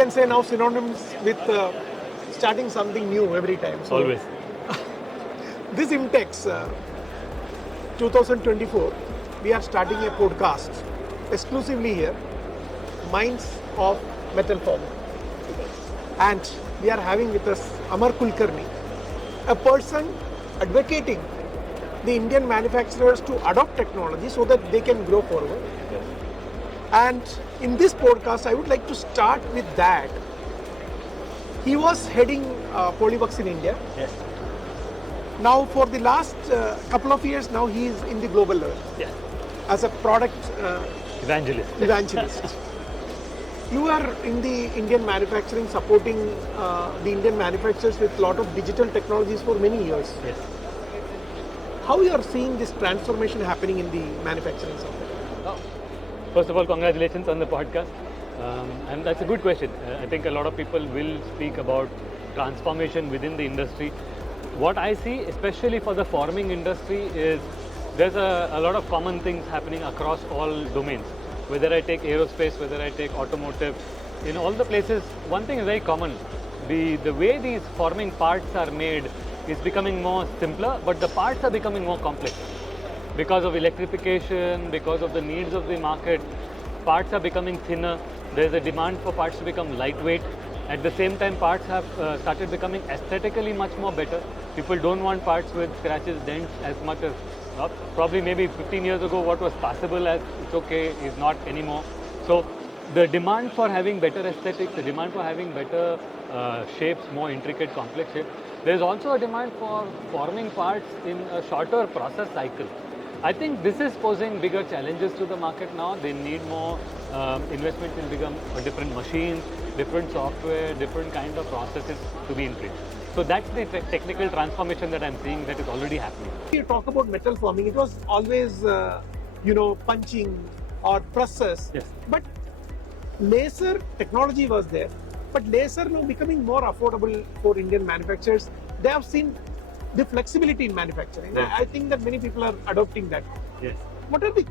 can say now synonymous with starting something new every time. So Always. This IMTEX 2024, we are starting a podcast exclusively here, Minds of Metal Forming. And we are having with us Amar Kulkarni, a person advocating the Indian manufacturers to adopt technology so that they can grow forward. Yes. And in this podcast, I would like to start with that. He was heading Polyworks in India. Yes. Now, for the last couple of years, now he is in the global level Yes. as a product Evangelist. You are in the Indian manufacturing, supporting the Indian manufacturers with a lot of digital technologies for many years. Yes. How you are seeing this transformation happening in the manufacturing sector? First of all, congratulations on the podcast. And that's a good question. I think a lot of people will speak about transformation within the industry. What I see, especially for the forming industry, is there's a lot of common things happening across all domains. Whether I take aerospace, whether I take automotive, in all the places, one thing is very common. The way these forming parts are made is becoming more simpler, but the parts are becoming more complex. Because of electrification, because of the needs of the market, parts are becoming thinner. There's a demand for parts to become lightweight. At the same time, parts have started becoming aesthetically much more better. People don't want parts with scratches, dents as much as probably maybe 15 years ago what was passable as it's okay is not anymore. So the demand for having better aesthetics, the demand for having better shapes, more intricate, complex shapes. There's also a demand for forming parts in a shorter process cycle. I think this is posing bigger challenges to the market now. They need more investment in different machines, different software, different kind of processes to be in place. So that's the technical transformation that I'm seeing that is already happening. You talk about metal forming, it was always, punching or presses. Yes. But laser technology was there. But laser now becoming more affordable for Indian manufacturers. They have seen the flexibility in manufacturing. Yes. I think that many people are adopting that. Yes. What are the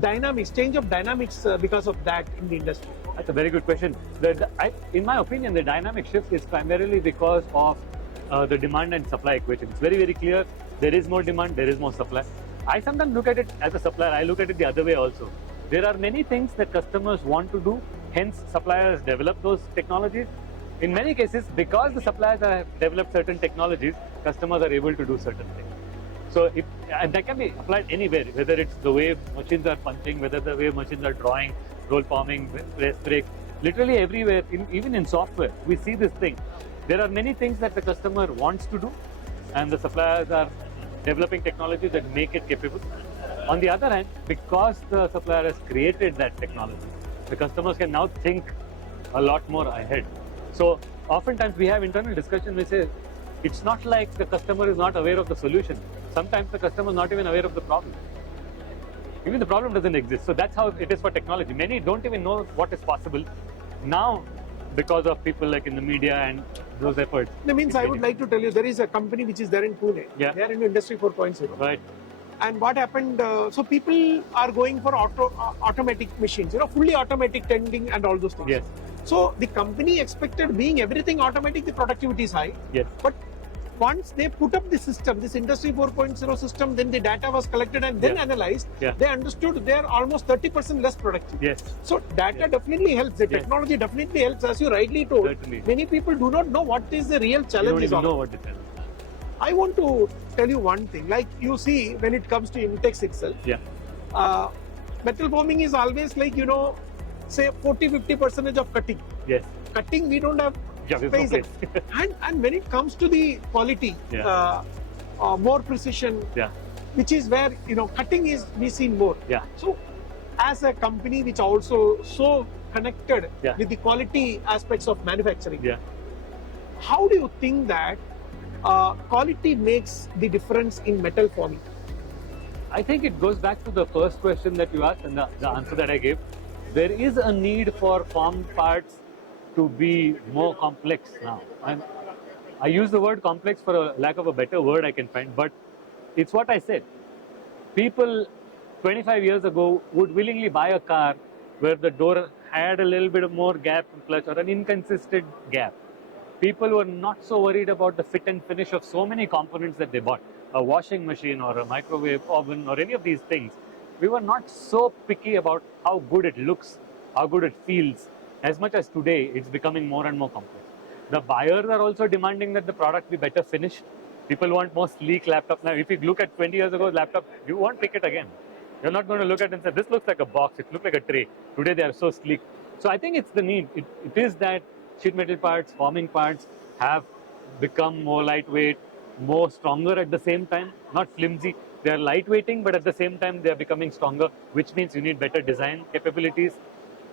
dynamics, change of dynamics because of that in the industry? That's a very good question. In my opinion, the dynamic shift is primarily because of the demand and supply equation. It's very, very clear. There is more demand, there is more supply. I sometimes look at it as a supplier, I look at it the other way also. There are many things that customers want to do, hence suppliers develop those technologies. In many cases, because the suppliers have developed certain technologies, customers are able to do certain things. So, and that can be applied anywhere, whether it's the way machines are punching, whether the way machines are drawing, roll forming, press brake, literally everywhere, even in software, we see this thing. There are many things that the customer wants to do, and the suppliers are developing technologies that make it capable. On the other hand, because the supplier has created that technology, the customers can now think a lot more ahead. So oftentimes we have internal discussion, we say, it's not like the customer is not aware of the solution. Sometimes the customer is not even aware of the problem. Even the problem doesn't exist. So that's how it is for technology. Many don't even know what is possible. Now, because of people like in the media and those efforts. That means I would like to tell you, there is a company which is there in Pune. Yeah. They are in Industry 4.0. Right. And what happened, so people are going for automatic machines, fully automatic tending and all those things. Yes. So the company expected being everything automatic, the productivity is high. Yes. But once they put up the system, this Industry 4.0 system, then the data was collected and then analyzed, they understood they are almost 30% less productive. Yes. So data definitely helps, the technology definitely helps, as you rightly told. Certainly. Many people do not know what is the real challenge. They don't even know what it is. I want to tell you one thing, like you see when it comes to IMTEX itself, metal forming is always like, say 40-50% of cutting. Yes. Cutting, we don't have space. and when it comes to the quality, more precision, which is where, cutting is we seen more. So as a company which also so connected with the quality aspects of manufacturing, how do you think that quality makes the difference in metal forming? I think it goes back to the first question that you asked and the answer that I gave. There is a need for formed parts to be more complex now. And I use the word complex for a lack of a better word I can find, but it's what I said. People 25 years ago would willingly buy a car where the door had a little bit of more gap in clutch or an inconsistent gap, people were not so worried about the fit and finish of so many components that they bought. A washing machine or a microwave oven or any of these things. We were not so picky about how good it looks, how good it feels, as much as today it's becoming more and more complex. The buyers are also demanding that the product be better finished. People want more sleek laptops. Now, if you look at 20 years ago's laptop, you won't pick it again. You're not going to look at it and say, this looks like a box, it looks like a tray. Today they are so sleek. So I think it's the need. It is that sheet metal parts, forming parts have become more lightweight, more stronger at the same time, not flimsy. They are lightweighting, but at the same time they are becoming stronger, which means you need better design capabilities.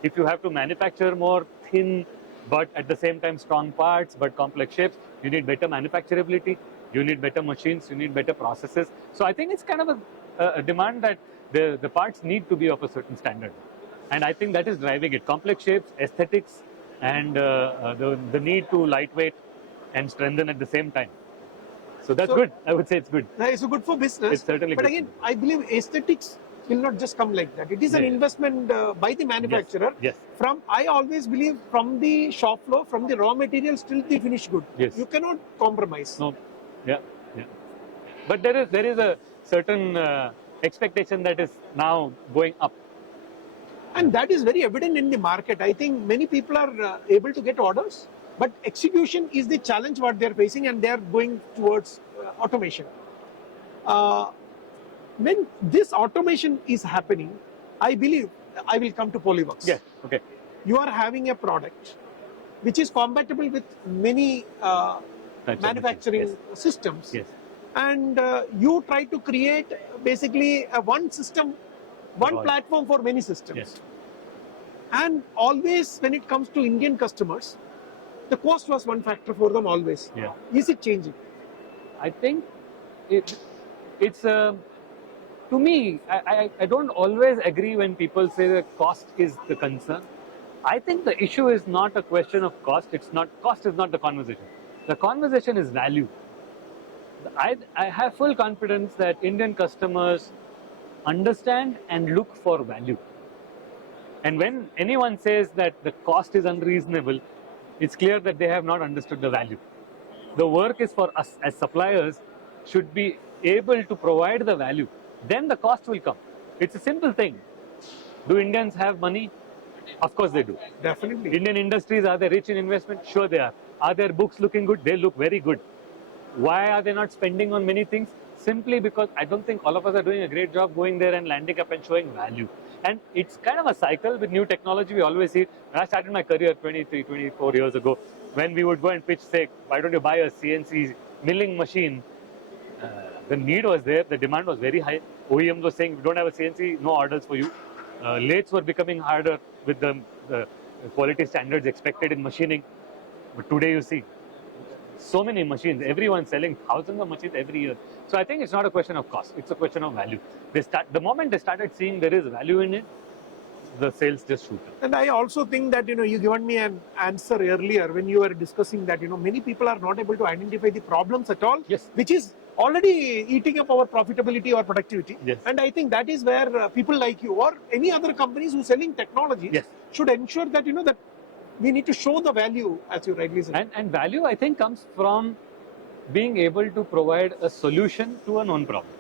If you have to manufacture more thin, but at the same time strong parts, but complex shapes, you need better manufacturability, you need better machines, you need better processes. So I think it's kind of a demand that the parts need to be of a certain standard. And I think that is driving it. Complex shapes, aesthetics, and the need to lightweight and strengthen at the same time. So that's good. I would say it's good. It's good for business. It's certainly but good. Again, I believe aesthetics will not just come like that. It is an investment by the manufacturer. Yes. I always believe from the shop floor, from the raw materials till the finished good. Yes. You cannot compromise. No. Yeah. But there is a certain expectation that is now going up. And that is very evident in the market. I think many people are able to get orders, but execution is the challenge what they are facing, and they are going towards automation. When this automation is happening, I believe I will come to Polyworks. Yes. Okay. You are having a product which is compatible with many manufacturing systems. Yes. And you try to create basically one system, one platform for many systems. Yes. And always when it comes to Indian customers, the cost was one factor for them always. Yeah. Is it changing? I think it's to me, I don't always agree when people say that cost is the concern. I think the issue is not a question of cost. Cost is not the conversation. The conversation is value. I have full confidence that Indian customers understand and look for value. And when anyone says that the cost is unreasonable, it's clear that they have not understood the value. The work is for us as suppliers should be able to provide the value. Then the cost will come. It's a simple thing. Do Indians have money? Of course they do. Definitely. Indian industries, are they rich in investment? Sure they are. Are their books looking good? They look very good. Why are they not spending on many things? Simply because I don't think all of us are doing a great job going there and landing up and showing value. And it's kind of a cycle with new technology. We always see, when I started my career 23, 24 years ago, when we would go and pitch, say, why don't you buy a CNC milling machine? The need was there, the demand was very high. OEMs were saying, we don't have a CNC, no orders for you. Lathes were becoming harder with the quality standards expected in machining. But today you see, so many machines, everyone selling thousands of machines every year. So I think it's not a question of cost, it's a question of value. The moment they started seeing there is value in it, the sales just shoot up. And I also think that, you given me an answer earlier when you were discussing that, many people are not able to identify the problems at all, Yes. which is already eating up our profitability or productivity. Yes. And I think that is where people like you or any other companies who are selling technology Yes. should ensure that, that we need to show the value, as you rightly said. And value, I think, comes from being able to provide a solution to a known problem.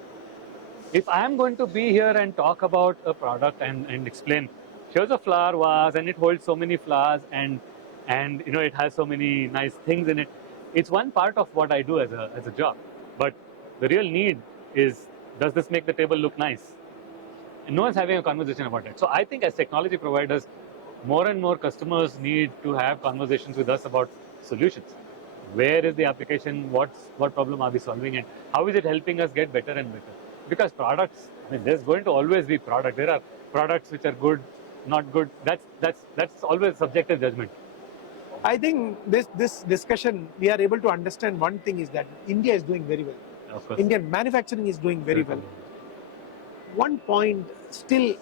If I am going to be here and talk about a product and explain, here's a flower vase and it holds so many flowers and it has so many nice things in it, it's one part of what I do as a job. But the real need is, does this make the table look nice? And no one's having a conversation about it. So I think as technology providers, more and more customers need to have conversations with us about solutions. Where is the application? What problem are we solving, and how is it helping us get better and better? Because products, there's going to always be product. There are products which are good, not good. That's always subjective judgment. I think this discussion, we are able to understand one thing is that India is doing very well. Of course. Indian manufacturing is doing very well. One point still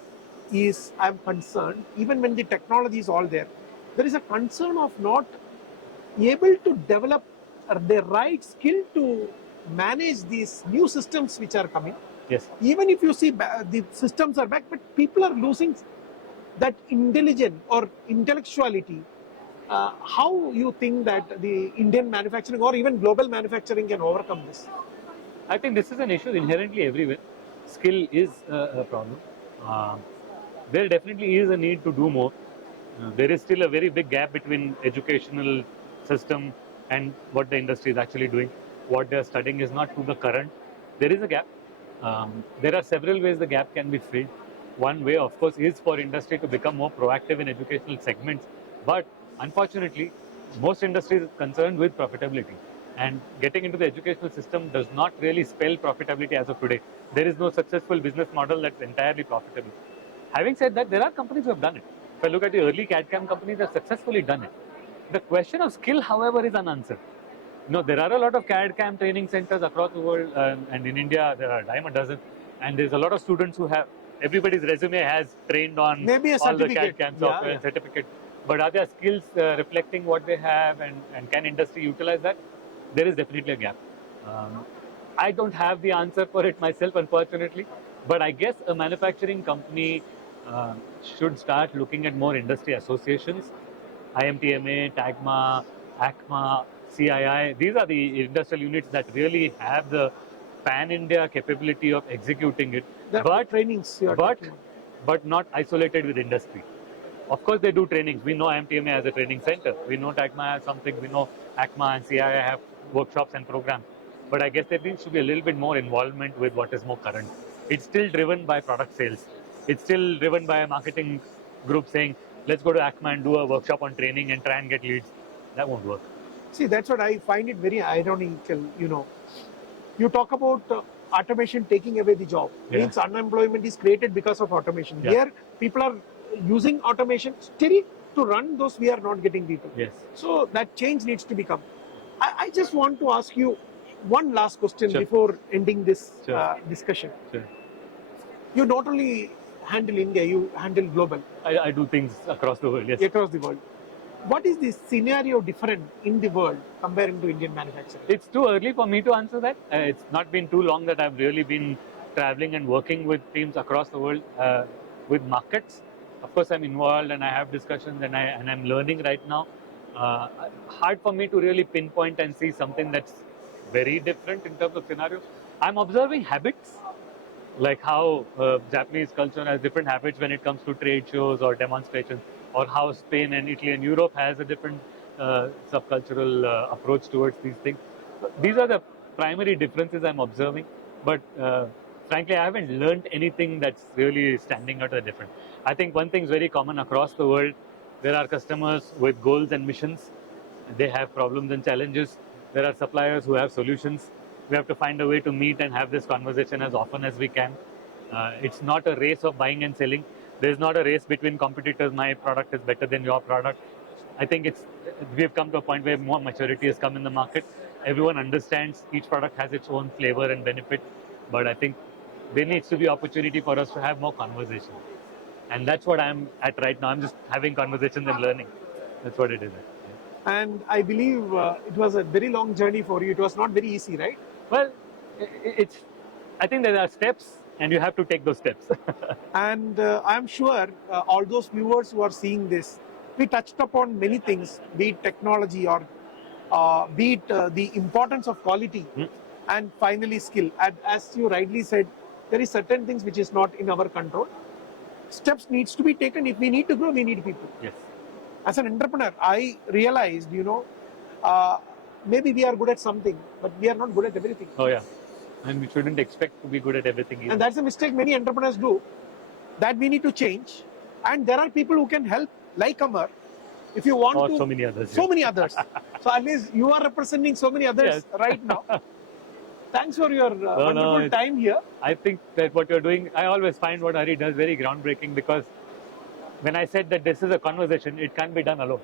is, I'm concerned, even when the technology is all there is a concern of not able to develop the right skill to manage these new systems which are coming. Yes. Even if you see the systems are back, but people are losing that intelligence or intellectuality, how you think that the Indian manufacturing or even global manufacturing can overcome this? I think this is an issue inherently everywhere. Skill is a problem. Uh, there definitely is a need to do more. There is still a very big gap between educational system and what the industry is actually doing. What they are studying is not to the current. There is a gap. There are several ways the gap can be filled. One way, of course, is for industry to become more proactive in educational segments. But unfortunately, most industries are concerned with profitability. And getting into the educational system does not really spell profitability as of today. There is no successful business model that's entirely profitable. Having said that, there are companies who have done it. If I look at the early CAD/CAM companies, they've successfully done it. The question of skill, however, is unanswered. There are a lot of CAD/CAM training centers across the world, and in India there are a dime a dozen. And there's a lot of students who have, everybody's resume has trained on Maybe a all the certificate. CAD/CAM software and certificate. But are their skills reflecting what they have, and can industry utilize that? There is definitely a gap. I don't have the answer for it myself, unfortunately. But I guess a manufacturing company should start looking at more industry associations. IMTMA, TAGMA, ACMA, CII. These are the industrial units that really have the pan-India capability of executing it. But trainings, but not isolated with industry. Of course, they do trainings. We know IMTMA has a training center. We know TAGMA has something. We know ACMA and CII have workshops and programs. But I guess there needs to be a little bit more involvement with what is more current. It's still driven by product sales. It's still driven by a marketing group saying, let's go to ACMA and do a workshop on training and try and get leads. That won't work. See, that's what I find it very ironical. You talk about automation taking away the job. Means unemployment is created because of automation. Here, people are using automation still to run those. We are not getting people. Yes. So that change needs to become. I just want to ask you one last question before ending this discussion. Sure. You not only handle India, you handle global. I do things across the world, yes. Across the world. What is the scenario different in the world comparing to Indian manufacturing? It's too early for me to answer that. It's not been too long that I've really been traveling and working with teams across the world with markets. Of course, I'm involved and I have discussions and I'm learning right now. Hard for me to really pinpoint and see something that's very different in terms of scenario. I'm observing habits, like how Japanese culture has different habits when it comes to trade shows or demonstrations, or how Spain and Italy and Europe has a different subcultural approach towards these things. These are the primary differences I'm observing, but frankly, I haven't learned anything that's really standing out as different. I think one thing is very common across the world. There are customers with goals and missions. They have problems and challenges. There are suppliers who have solutions. We have to find a way to meet and have this conversation as often as we can. It's not a race of buying and selling. There's not a race between competitors. My product is better than your product. I think we've come to a point where more maturity has come in the market. Everyone understands each product has its own flavor and benefit. But I think there needs to be opportunity for us to have more conversation. And that's what I'm at right now. I'm just having conversations and learning. That's what it is. And I believe it was a very long journey for you. It was not very easy, right? Well, I think there are steps and you have to take those steps. And I'm sure all those viewers who are seeing this, we touched upon many things, be it technology or be it the importance of quality and finally skill. And as you rightly said, there is certain things which is not in our control. Steps needs to be taken. If we need to grow, we need people. Yes. As an entrepreneur, I realized, maybe we are good at something, but we are not good at everything. Oh yeah. And we shouldn't expect to be good at everything either. And that's a mistake many entrepreneurs do, that we need to change. And there are people who can help, like Amar. If you want to. So many others. So many others. So at least you are representing so many others right now. Thanks for your wonderful time here. I think that what you're doing, I always find what Hari does very groundbreaking, because when I said that this is a conversation, it can't be done alone.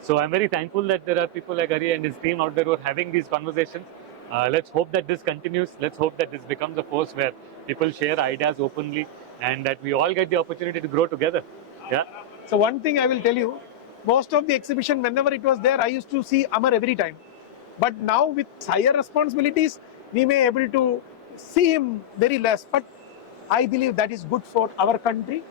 So I'm very thankful that there are people like Hari and his team out there who are having these conversations. Let's hope that this continues. Let's hope that this becomes a force where people share ideas openly and that we all get the opportunity to grow together. Yeah. So one thing I will tell you, most of the exhibition, whenever it was there, I used to see Amar every time. But now with higher responsibilities, we may able to see him very less. But I believe that is good for our country.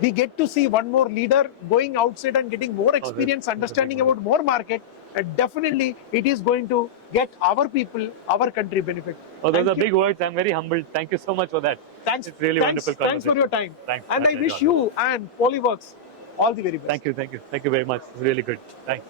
we get to see one more leader going outside and getting more experience, understanding about more market, and definitely it is going to get our people, our country benefit. Oh, those are big words. I'm very humbled. Thank you so much for that. Thanks. It's really wonderful conversation. Thanks for your time. Thanks. And I wish you and Polyworks all the very best. Thank you very much. It's really good. Thanks.